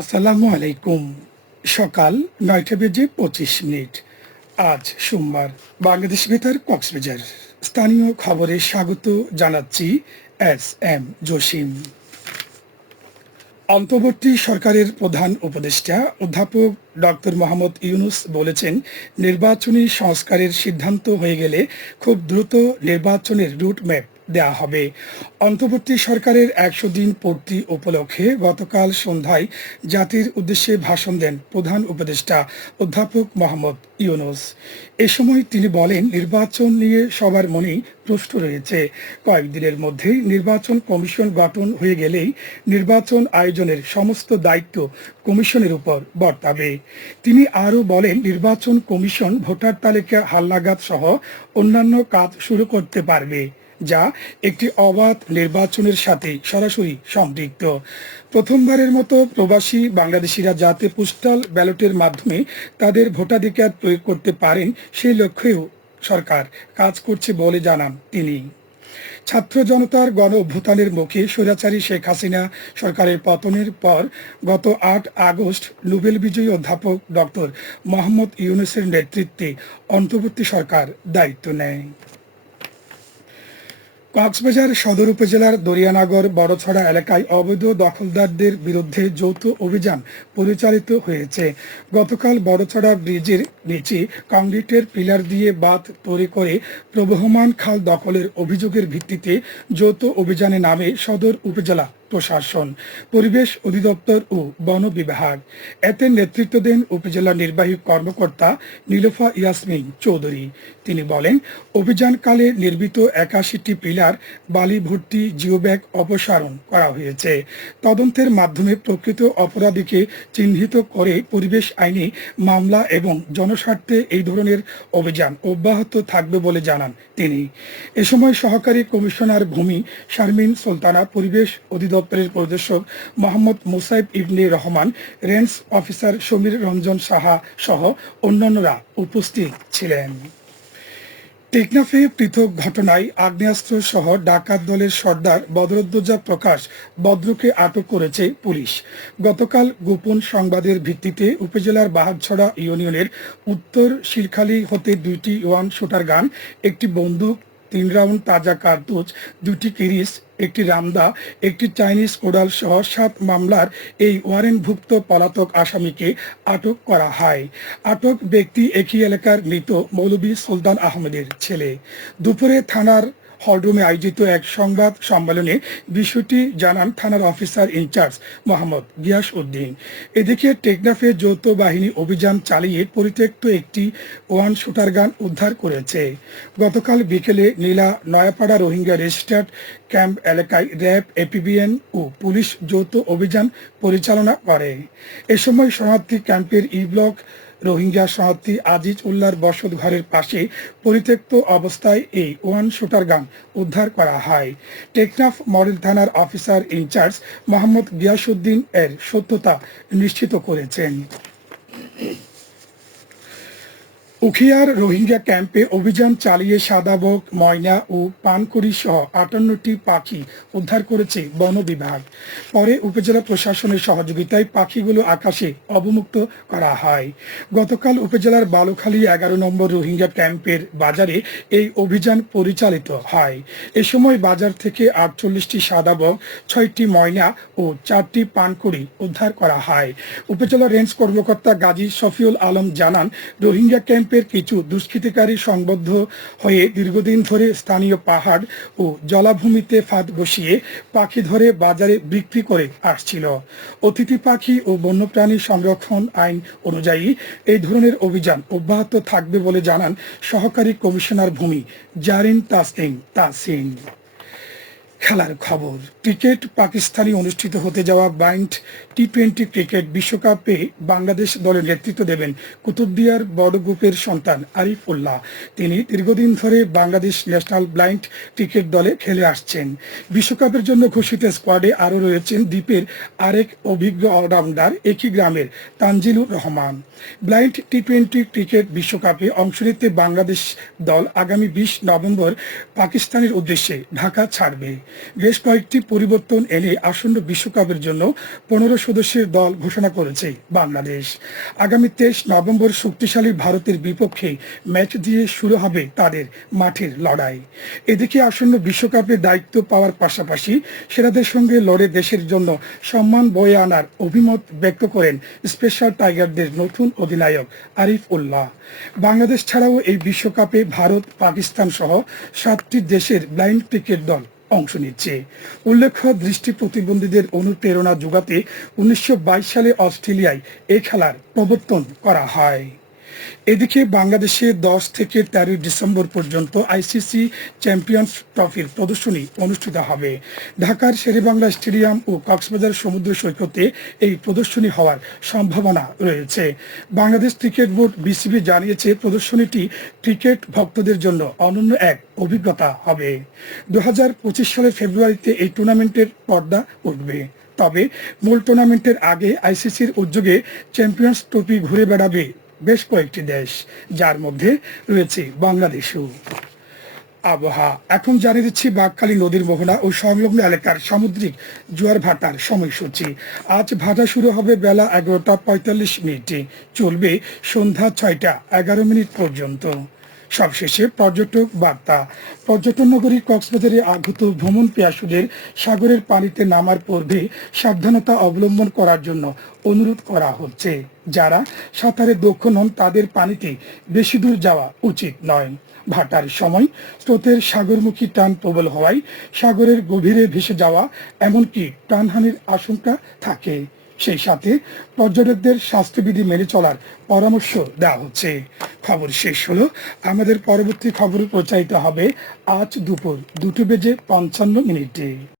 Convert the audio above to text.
আসসালামু আলাইকুম। সকাল নয়টা বেজে পঁচিশ মিনিট। আজ সোমবার বাংলাদেশ বেতার কক্সবাজার। স্থানীয় খবরে স্বাগত জানাচ্ছি এস এম জসিম। অন্তর্বর্তী সরকারের প্রধান উপদেষ্টা অধ্যাপক ডক্টর মোহাম্মদ ইউনুস বলেছেন, নির্বাচনী সংস্কারের সিদ্ধান্ত হয়ে গেলে খুব দ্রুত নির্বাচনের রুট ম্যাপ দেয়া হবে। অন্তর্বর্তী সরকারের একশো দিন পূর্তি উপলক্ষে গতকাল সন্ধ্যায় জাতির উদ্দেশ্যে ভাষণ দেন প্রধান উপদেষ্টা অধ্যাপক মোহাম্মদ ইউনুস। এ সময় তিনি বলেন, নির্বাচন নিয়ে সবার মনেই প্রশ্ন রয়েছে। কয়েকদিনের মধ্যেই নির্বাচন কমিশন গঠন হয়ে গেলেই নির্বাচন আয়োজনের সমস্ত দায়িত্ব কমিশনের উপর বর্তাবে। তিনি আরও বলেন, নির্বাচন কমিশন ভোটার তালিকা, হালনাগাদ সহ অন্যান্য কাজ শুরু করতে পারবে। যা একটি অবাধ নির্বাচনের সাথে সরাসরি সম্পৃক্ত। প্রথমবারের মতো প্রবাসী বাংলাদেশিরা যাতে পোস্টাল ব্যালটের মাধ্যমে তাদের ভোটাধিকার প্রয়োগ করতে পারেন, সেই লক্ষ্যেও সরকার কাজ করছে বলে জানান তিনি। ছাত্র জনতার গণ অভ্যুত্থানের মুখে স্বৈরাচারী শেখ হাসিনা সরকারের পতনের পর গত আট আগস্ট নোবেল বিজয়ী অধ্যাপক ডক্টর মোহাম্মদ ইউনুসের নেতৃত্বে অন্তর্বর্তী সরকার দায়িত্ব নেয়। কক্সবাজার সদর উপজেলার দরিয়ানগর বড়ছড়া এলাকায় অবৈধ দখলদারদের বিরুদ্ধে যৌথ অভিযান পরিচালিত হয়েছে। গতকাল বড়ছড়া ব্রিজের নিচে কংক্রিটের পিলার দিয়ে বাঁধ তৈরি করে প্রবহমান খাল দখলের অভিযোগের ভিত্তিতে যৌথ অভিযানে নামে সদর উপজেলা প্রশাসন, পরিবেশ অধিদপ্তর ও বন বিভাগ। এতে নেতৃত্ব দেন উপজেলা নির্বাহী কর্মকর্তা নীলোফা ইয়াসমিন চৌধুরী। তিনি বলেন, অভিযানকালে নির্মিত একাশিটি পিলার, বালি ভর্তি জিওব্যাগ অপসারণ করা হয়েছে। তদন্তের মাধ্যমে প্রকৃত অপরাধীকে চিহ্নিত করে পরিবেশ আইনে মামলা এবং জনস্বার্থে এই ধরনের অভিযান অব্যাহত থাকবে বলে জানান তিনি। এ সময় সহকারী কমিশনার ভূমি শারমিন সুলতানা, পরিবেশ অধিদপ্তরের পরিদর্শক মোহাম্মদ মুসাইব ইবনে রহমান, রেঞ্জ অফিসার সমীর রঞ্জন সাহা সহ অন্যান্যরা উপস্থিত ছিলেন। টেকনাফে পৃথক ঘটনায় আগ্নেয়াস্ত্র সহ ডাকাত দলের সর্দার বদরুদ্দোজা প্রকাশ বদ্রকে আটক করেছে পুলিশ। গতকাল গোপন সংবাদের ভিত্তিতে উপজেলার বাহারছড়া ইউনিয়নের উত্তর শিলখালী হতে দুইটি ওয়ান শুটার গান, একটি বন্দুক তিন রাউন্ড তাজা কার্তুজ, দুটি কিরিস একটি রামদা, একটি চাইনিজ কোডাল সহ সাত মামলার এই ওয়ারেন্টভুক্ত পলাতক আসামিকে আটক করা হয়। আটক ব্যক্তি একই এলাকার মৃত মৌলবী সুলতান আহমেদের ছেলে। দুপুরে থানার হলরুমে আয়োজিত এক সংবাদ সম্মেলনে বিষয়টি জানান থানার officer in charge Mohammad Gias Uddin. এদিকে টেকনাফে যৌথ বাহিনী অভিযান চালিয়ে পরিত্যক্ত একটি ওয়ান শুটার গান উদ্ধার করেছে। গতকাল বিকেলে নীলা নয়াপাড়া রোহিঙ্গা রেজিস্টার্ড ক্যাম্প এলাকায় র্যাব, এপিবিএন ও পুলিশ যৌথ অভিযান পরিচালনা করে। এ সময় শরণার্থী ক্যাম্পের ই ব্লক রোহিঙ্গা শহরটি আজিজ উল্লার বসত ঘরের পাশে পরিত্যক্ত অবস্থায় এই ওয়ান শুটার গান উদ্ধার করা হয়। টেকনাফ মডেল থানার officer in charge Mohammad Giasuddin এর সত্যতা নিশ্চিত করেছেন। উখিয়ার রোহিঙ্গা ক্যাম্পে অভিযান চালিয়ে সাদাবক, ময়না ও পানকুড়ি সহ আটান্নটি পাখি উদ্ধার করেছে বন বিভাগ। পরে উপজেলা প্রশাসনের সহযোগিতায় পাখিগুলো আকাশে অবমুক্ত করা হয়। গতকাল উপজেলার বালুখালী এগারো নম্বর রোহিঙ্গা ক্যাম্পের বাজারে এই অভিযান পরিচালিত হয়। এ সময় বাজার থেকে আটচল্লিশটি সাদাবক, ছয়টি ময়না ও চারটি পানকুড়ি উদ্ধার করা হয়। উপজেলা রেঞ্জ কর্মকর্তা গাজী শফিউল আলম জানান, রোহিঙ্গা ক্যাম্প ক্যাম্পের কিছু দুষ্কৃতিকারী সংবদ্ধ হয়ে দীর্ঘদিন ধরে স্থানীয় পাহাড় ও জলাভূমিতে ফাঁদ বসিয়ে পাখি ধরে বাজারে বিক্রি করে আসছিল। অতিথি পাখি ও বন্যপ্রাণী সংরক্ষণ আইন অনুযায়ী এই ধরনের অভিযান অব্যাহত থাকবে বলে জানান সহকারী কমিশনার ভূমি জারিন তাসিং তাসিং খেলার খবর। ক্রিকেট পাকিস্তানি অনুষ্ঠিত হতে যাওয়া বাইন্ড টি টোয়েন্টি ক্রিকেট বিশ্বকাপে বাংলাদেশ দলের নেতৃত্ব দেবেন কুতুবদিয়ার বড় গ্রুপের সন্তান আরিফ উল্লাহ। তিনি দীর্ঘদিন ধরে বাংলাদেশ ন্যাশনাল ব্লাইন্ড ক্রিকেট দলে খেলে আসছেন। বিশ্বকাপের জন্য ঘোষিত স্কোয়াডে আরও রয়েছেন দ্বীপের আরেক অভিজ্ঞ অলরাউন্ডার একই গ্রামের Tanzilur Rahman. Blind T twenty cricket বিশ্বকাপে অংশ নিতে বাংলাদেশ দল আগামী বিশ নভেম্বর পাকিস্তানের উদ্দেশ্যে ঢাকা ছাড়বে। বেশ কয়েকটি পরিবর্তন এনে আসন্ন বিশ্বকাপের জন্য পনেরো সদস্যের দল ঘোষণা করেছে বাংলাদেশ। আগামী তেইশ নভেম্বর শক্তিশালী ভারতের বিপক্ষে ম্যাচ দিয়ে শুরু হবে তাদের মাঠের লড়াই। এদিকে আসন্ন বিশ্বকাপে দায়িত্ব পাওয়ার পাশাপাশি সেরাদের সঙ্গে লড়ে দেশের জন্য সম্মান বয়ে আনার অভিমত ব্যক্ত করেন স্পেশাল টাইগারদের নতুন অধিনায়ক আরিফ উল্লাহ। বাংলাদেশ ছাড়াও এই বিশ্বকাপে ভারত, পাকিস্তান সহ সাতটি দেশের ব্লাইন্ড ক্রিকেট দল অংশ নিচ্ছে। উল্লেখ্য, দৃষ্টি প্রতিবন্ধীদের অনুপ্রেরণা যোগাতে উনিশশো বাইশ সালে অস্ট্রেলিয়ায় এ খেলার প্রবর্তন করা হয়। এদিকে বাংলাদেশে দশ থেকে তেরোই ডিসেম্বর পর্যন্ত আইসিসি চ্যাম্পিয়ন্স ট্রফির প্রদর্শনী অনুষ্ঠিত হবে। ঢাকার শেরেবাংলা স্টেডিয়াম ও কক্সবাজার সমুদ্র সৈকতে এই প্রদর্শনী হওয়ার সম্ভাবনা রয়েছে। বাংলাদেশ ক্রিকেট বোর্ড বিসিবি জানিয়েছে, প্রদর্শনীটি ক্রিকেট ভক্তদের জন্য অনন্য এক অভিজ্ঞতা হবে। দু হাজার পঁচিশ সালের ফেব্রুয়ারিতে এই টুর্নামেন্টের পর্দা উঠবে। তবে মূল টুর্নামেন্টের আগে আইসিসির উদ্যোগে চ্যাম্পিয়ন্স ট্রফি ঘুরে বেড়াবে বেশ কয়েকটি দেশ, যার মধ্যে রয়েছে বাংলাদেশও। আবহাওয়া, এখন জানিয়ে দিচ্ছি বাঘখালী নদীর মোহনা ও সংলগ্ন এলাকার সামুদ্রিক জোয়ার ভাটার সময়সূচি। আজ ভাটা শুরু হবে বেলা এগারোটা পঁয়তাল্লিশ মিনিটে। চলবে সন্ধ্যা ছয়টা এগারো মিনিট পর্যন্ত। সবশেষে পর্যটক বার্তা। পর্যটন নগরী কক্সবাজারে আগত ভ্রমণ পেয়াসুদের সাগরের পানিতে নামার পূর্বে সাবধানতা অবলম্বন করার জন্য অনুরোধ করা হচ্ছে। যারা সাঁতারে দক্ষ নন, তাদের পানিতে বেশি দূর যাওয়া উচিত নয়। ভাটার সময় স্রোতের সাগরমুখী টান প্রবল হওয়ায় সাগরের গভীরে ভেসে যাওয়া এমনকি প্রাণহানির আশঙ্কা থাকে। সেই সাথে পর্যটকদের স্বাস্থ্যবিধি মেনে চলার পরামর্শ দেওয়া হচ্ছে। খবর শেষ হলো। আমাদের পরবর্তী খবর প্রচারিত হবে আজ দুপুর দুটো বেজে পঞ্চান্ন মিনিটে।